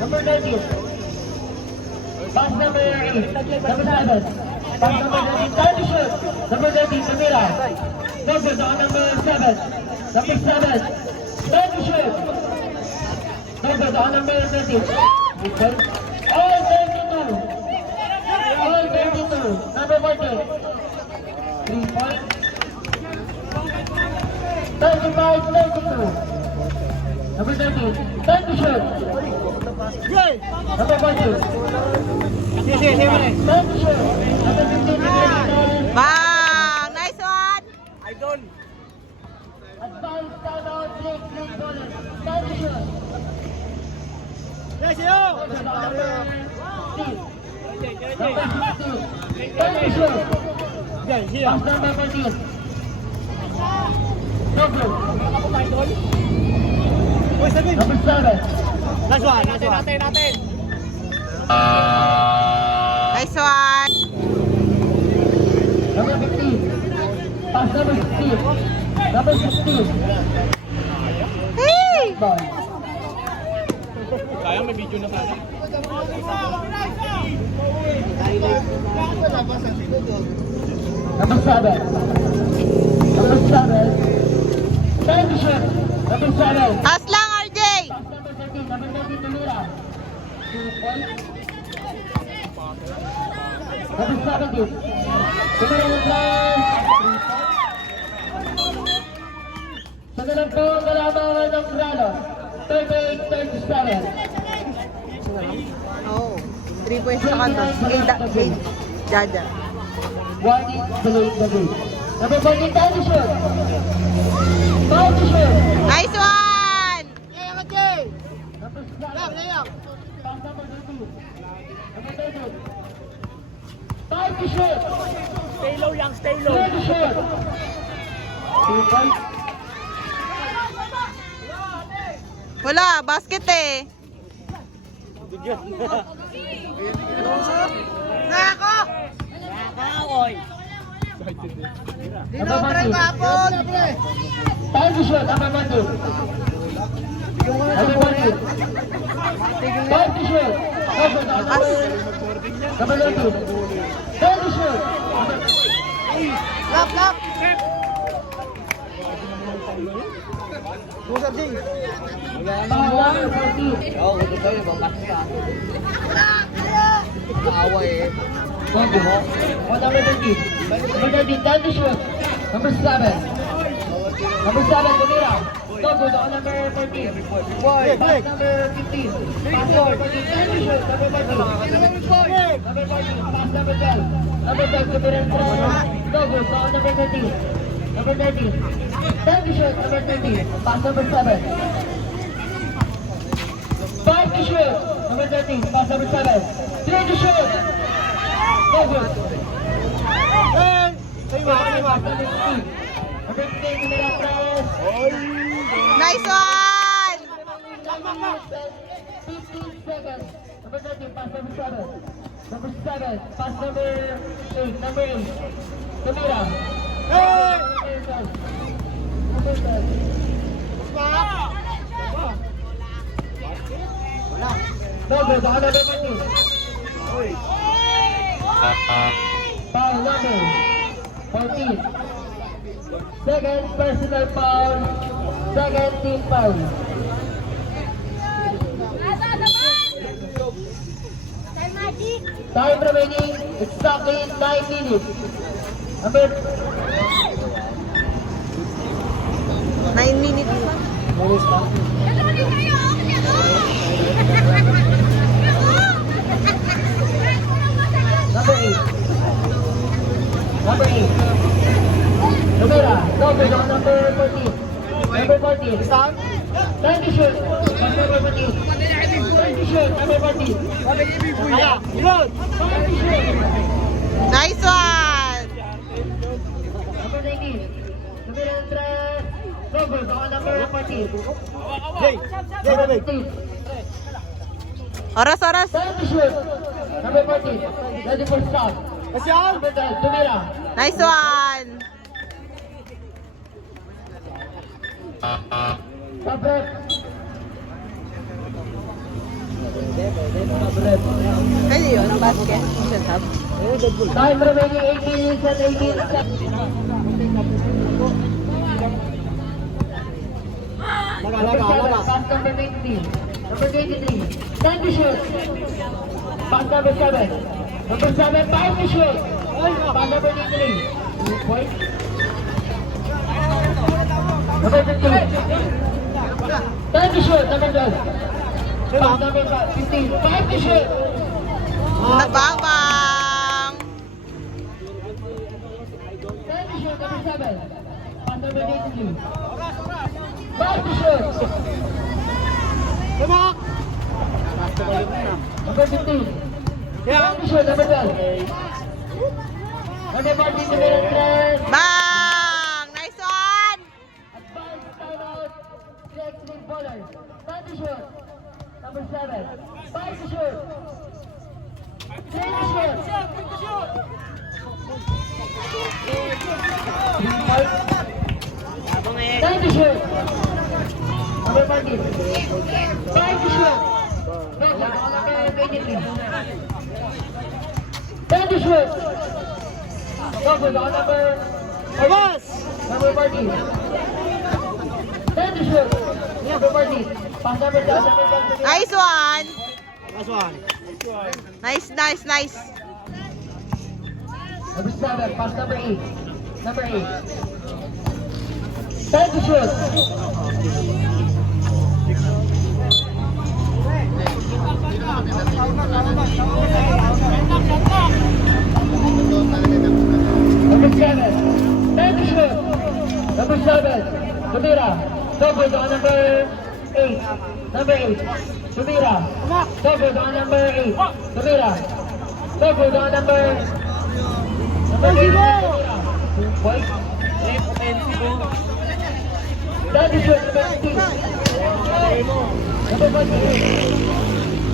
Number 19. Pass number 8. Number 7. Pass number 13. Time to shoot. Number 13. Camila. Focus on number 7. Number 7. Time to shoot. Focus on number 13. All 32. All 32. Number 14. 3 points. 35-32. Number 13. Time to shoot. Number 14. Time to shoot. Number 15. Bang! Nice one! Idol! Advance timeout. Break. Bonus. Time to shoot. Yes, yo! Number 16. Number 16. Time to shoot. Pass number 14. No good. Number 7. Last one, natin. Nice one! Number 15. Pass number 16. Number 16. Hey! Ball. Sayang may video na pala. Number 7. Number 7. Time to shoot. Number 7. Taas lang, RJ! Pass number 13. Number 13, Tamira. 2 points. Number 17. Tamira ng drive. 3 points. Sa nalang po ang kalabangan ng Grano. 38-37. Oh, 3 points sa kanto. Kay Jaja. Warning, delayed the game. Number 14, time to shoot. Time to shoot. Nice one! Number 7. Pass number 2. Number 13. Time to shoot. Stay low, young, stay low. Time to shoot. 2 points. Wala, basket eh. Nako! Nakaoy! Dinobre kapon! Time to shoot. Number 12. Number 14. Time to shoot. Number 13. Time to shoot. Lap! Number 14. Oo, gusto ko yung bangkas niya. Nakaaway eh. Number 13. Number 13. Time to shoot. Number 7. Number 7, Tamira. Go good on number 14. Pass number 15. Pass number 14. Time to shoot. Number 14. Number 14. Pass number 12. Number 12, Tamira. Go good on number 13. Number 13. Time to shoot. Number 13. Pass number 7. 5 to shoot. Number 13. Pass number 7. 3 to shoot. Go good. Pass number 15. Number 15, Tamira press. Nice one! 15 seconds. Number 13, pass number 7. Number 7, pass number 8. Number 8. Tamira. Number 12. No good. Baka number 14. Foul number 14. Second personal foul. Second team foul. Time remaining exactly 9 minutes. Number 9 minutes. Number 8. Number 8. Tamira, go good on number 14. Number 14. Time to shoot. Number 14. Time to shoot. Number 14. Kaya, yun. Time to shoot. Nice one! Number 19. Tamira Andres. Go good on number 14. Number 15. Oras! Time to shoot. Number 14. Ready for start. Number 12. Tamira. Nice one! Number Pwede yun, basket. Setup. Time remaining 8 minutes and 18 seconds. Number 7, pass number 23. Number 23, time to shoot. Pass number 7. Number 7, 5 to shoot. Pass number 23. 2 points. Number 15. Time to shoot, number 12. Pass number 15, 5 to shoot. Nagbabang! Time to shoot, number 7. Pass number 23. 5 to shoot. Number 15. Time to shoot, number 12. Number 14, number 3. Bang! Nice one! Advance timeout. Next big baller. Time to shoot. Number 7. 5 to shoot. 3 to shoot. 3 points. Time to shoot. Number 14. 5 to shoot. No, number 23. Time to shoot. No, good. Number 14. Time to shoot. Number 14. Pass number 12. Nice one! Nice. Number 7. Pass number 8. Number 8. Time to shoot. Number 7. Time to shoot. Number 7. Tumira. Double on number 8. Number 8. Tumira. Double on number 8. Tumira. Double on number 8. Tumira. 2 points. Time to shoot. Number 15. Number 14.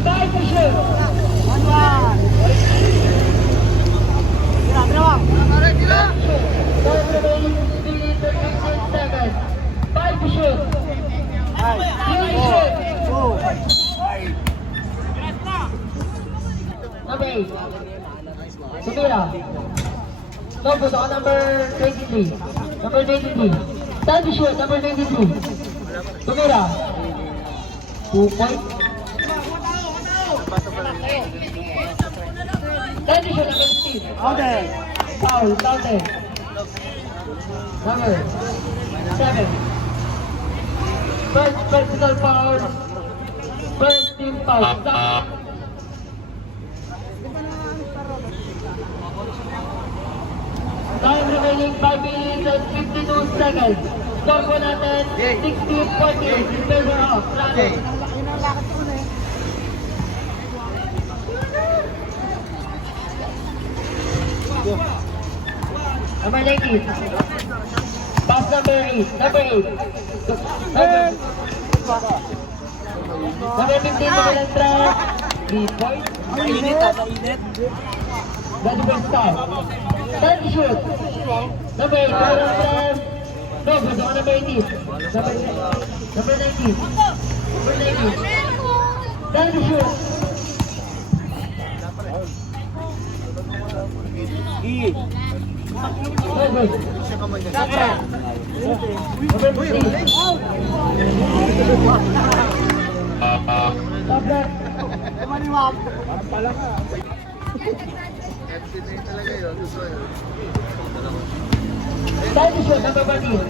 Time to shoot. Time remaining 3 to 15 seconds. 5 to shoot. 3 to shoot. Number 8. Tumira. Focus on number 23. Number 23. Time to shoot. Number 23. Tumira. 2 points. Time to shoot. Number 15. Foul. Counted. Number 7. First personal foul. First team foul. Stop. Time remaining 5 minutes and 52 seconds. Score po natin 16-48 in favor of Rano. Number 19. Pass number 8. Number 8. Number 15, Magalang Track. 3 points. That's the first start. Time to shoot. Number 8, Magalang Track. No, good on number 18. Number 19. Number 19. Time to shoot. No good. Number 15. Stop that. Time to shoot, number 14.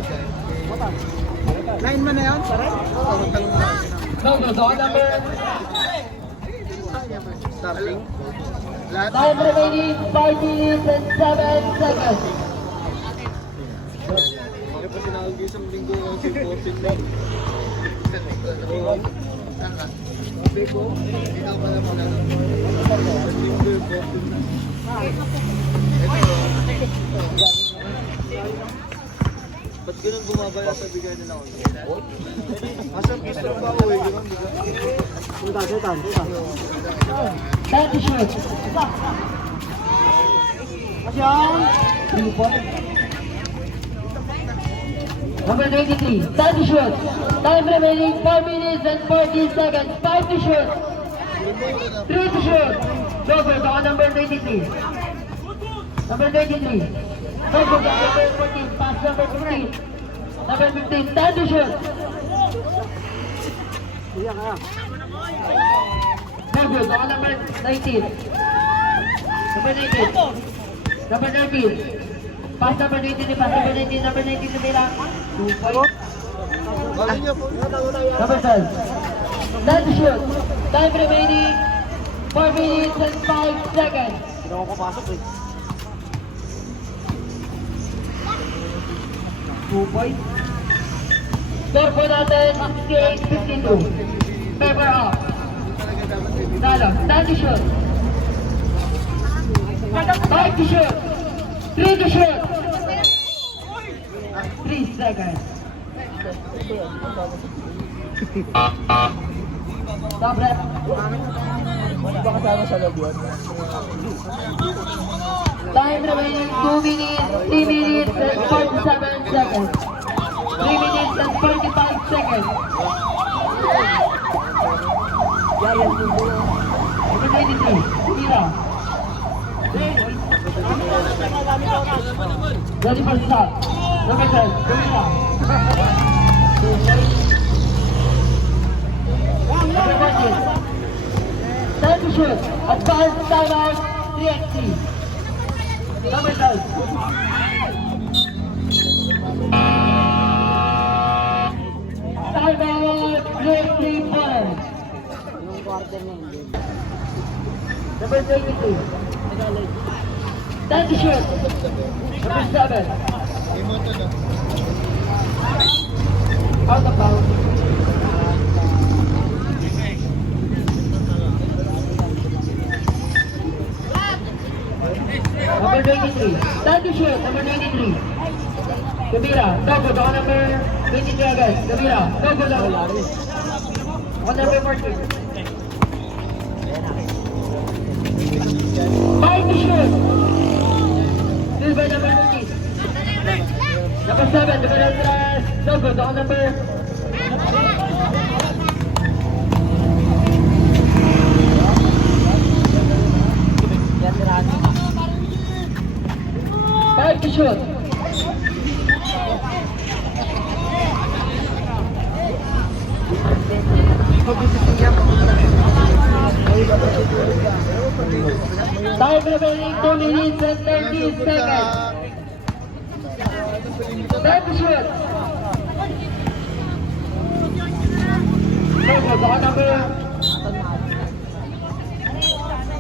Line mo na yun? No, no, so number... Time remaining 5 minutes and 7 seconds. Ba't ganun bumabaya sa bigay nila ako? Asang gusto ba ako eh? Time to shoot. 3 points. Number 23. Time to shoot. Time remaining 4 minutes and 14 seconds. 5 to shoot. 3 to shoot. Go good. Baka number 23. Number 23. Go good. Number 14. Pass number 15. Number 15. 10 to shoot. Go good. Baka number 19. Number 19. Number 19. Pass number 19. Pass number 19. Number 19 na nila. 2 points. Number 12. 10 to shoot. Time remaining 4 minutes and 5 seconds. Hindi ako papasok eh. 2 points. Score po natin 68-52. Paper off. Talo. 10 to shoot. 5 to shoot. 3 to shoot. 3 seconds. Stop rep. Baka sama sa loob yun. Time remaining 2 minutes, 3 minutes and 47 seconds. 3 minutes and 45 seconds. Number 23, Tira. Ready for stop. Number 10, Tira. Number 14. Time to shoot. Advanced timeout, 3x3. Number 12. Timeout, 3x3 corner. Number 22. Time to shoot. Number 7. Out of bounds. Number 23. Time to shoot. Number 23. Kabira. Dogo. Dogo number 23 agad. Kabira. Dogo lang. On number 14. Time to shoot. Still by number 13. Number 7. Number 3. Dogo. Dogo number 5 to shoot. Time remaining 2 minutes and 30 seconds. 10 to shoot.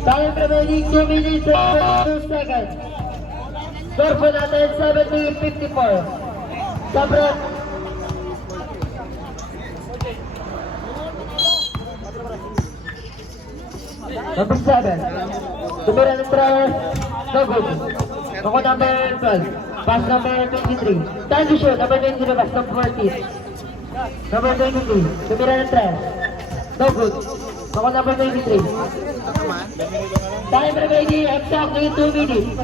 Time remaining 2 minutes and 22 seconds. Score po natin 70-54. Sabret. Number 7. Tumira ng Travis. No good. Ako number 12. Pass number 23. Time to shoot. Number 23. Pass number 14. Number 23. Tumira ng Travis. No good. Ako number 23. Time remaining exactly 2 minutes.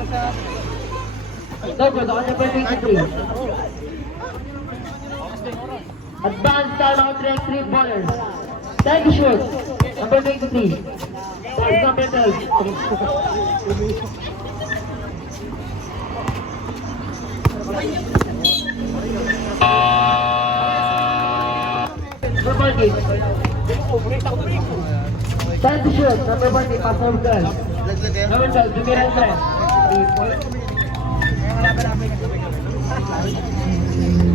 No good. Ako number 23. Advanced timeout 3x3 ballers. Time to shoot. Number 23. Pass number 12. Number 14. Time to shoot. Number 14. Pass number 12. Number 12. Tumira ng Travis.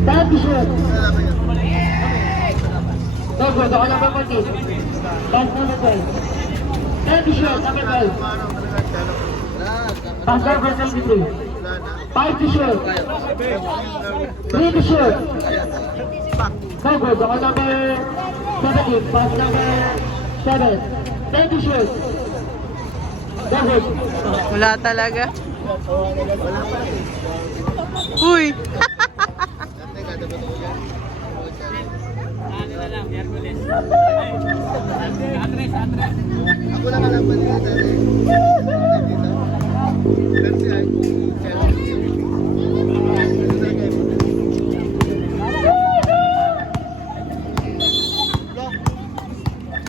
Time to shoot. No good. Ako number 14. Pass number 12. Time to shoot. Number 12. Pass number 23. 5 to shoot. 3 to shoot. No good. Ako number 17. Pass number 7. 10 to shoot. No good. Wala talaga. Uy! Ako lang alam ba nila dati? Dito? Merci ay.